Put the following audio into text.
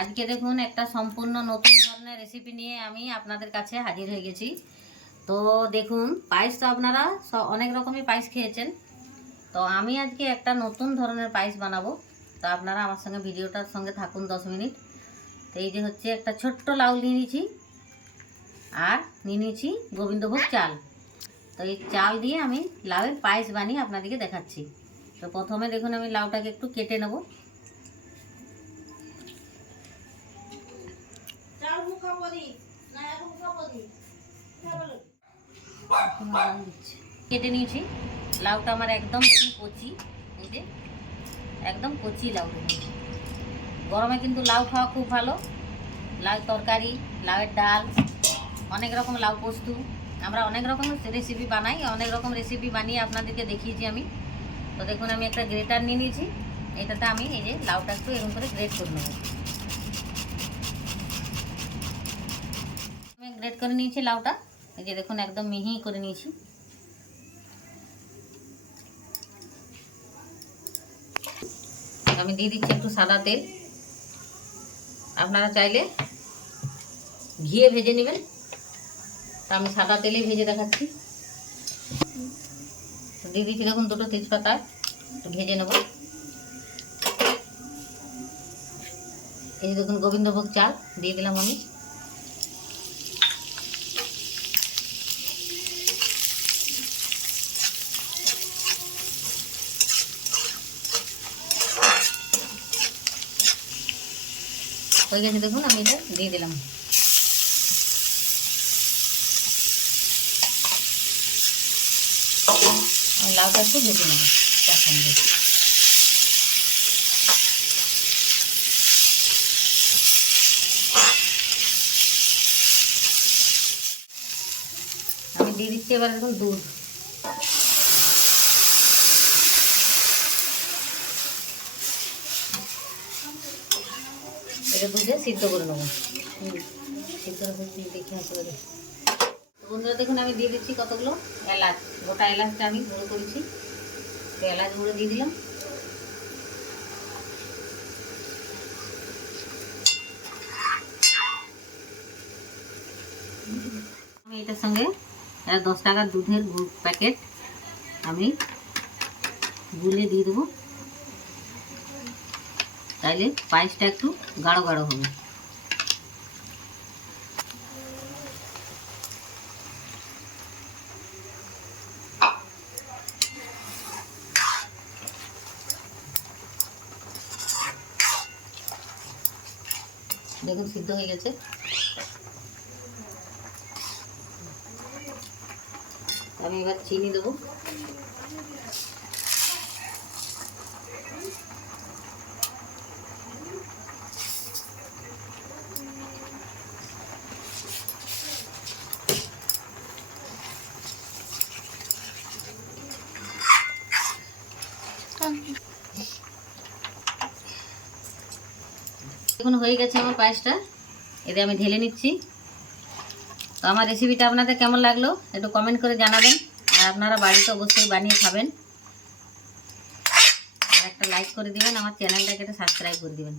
আজকে দেখুন একটা সম্পূর্ণ নতুন ধরনের রেসিপি নিয়ে আমি আপনাদের কাছে হাজির হয়ে গেছি। তো দেখুন, পায়েস তো আপনারা অনেক রকমই পায়েস খেয়েছেন। তো আমি আজকে একটা নতুন ধরনের পায়েস বানাবো। তো আপনারা আমার সঙ্গে ভিডিওটার সঙ্গে থাকুন দশ মিনিট। তো এই যে হচ্ছে একটা ছোট্ট লাউ নিয়ে নিয়েছি। আর নিয়ে নিয়েছি গোবিন্দভোগ চাল। তো এই চাল দিয়ে আমি লাউয়ের পায়েস বানিয়ে আপনাদেরকে দেখাচ্ছি। তো প্রথমে দেখুন আমি লাউটাকে একটু কেটে নেব। কেটে নিয়েছি। লাউটা আমার একদম কচি একদম কচি লাউ গরমে কিন্তু লাউ খাওয়া খুব ভালো। লাউ তরকারি, লাউয়ের ডাল, অনেক রকম লাউ পোস্তু। আমরা অনেক রকম রেসিপি বানাই, অনেক রকম রেসিপি বানিয়ে আপনাদেরকে দেখিয়েছি আমি। তো দেখুন, আমি একটা গ্রেটার নিয়ে নিয়েছি। এটাতে আমি এই যে লাউটা একটু এরকম করে গ্রেট করে নেব। গ্রেট করে নিয়েছি লাউটা। এই যে দেখুন, একদম মিহি করে নিয়েছি। আমি দিয়ে দিচ্ছি একটু সাদা তেল। আপনারা চাইলে ঘিয়ে ভেজে নেবেন। তা আমি সাদা তেলেই ভেজে দেখাচ্ছি। দিয়ে দিচ্ছি দেখুন দুটো তেজপাতা, একটু ভেজে নেব। এই দেখুন, গোবিন্দভোগ চাল দিয়ে দিলাম আমি। হয়ে গেছে দেখুন, আমি এটা দিয়ে দিলাম। লাউটা একটু ভেজে নেব তার সঙ্গে আমি দিয়ে দিচ্ছি এবার দেখুন দুধ। এটা দুধে সিদ্ধ করে নেব। সিদ্ধ হচ্ছে দেখে আসতে পারি। বন্ধুরা, দেখুন, আমি দিয়ে দিচ্ছি কতগুলো? এলাচ, গোটা এলাচটা আমি গুঁড়ো করেছি। তো এলাচ গুঁড়ো দিয়ে দিলাম। আমি এটার সঙ্গে একটা দশ টাকার দুধের প্যাকেট আমি গুলে দিয়ে দেবো। তাইলে পায়েসটা একটু গাঢ় গাঢ় হবে। দেখুন সিদ্ধ হয়ে গেছে। আমি এবার চিনি দেবো। দেখুন, হয়ে গেছে আমার পায়েসটা। এতে আমি ঢেলে নিচ্ছি। তো আমার রেসিপিটা আপনাদের কেমন লাগল একটু কমেন্ট করে জানাবেন। আর আপনারা বাড়িতে অবশ্যই বানিয়ে খাবেন। আর একটা লাইক করে দিবেন, আমার চ্যানেলটাকে একটা সাবস্ক্রাইব করে দিবেন।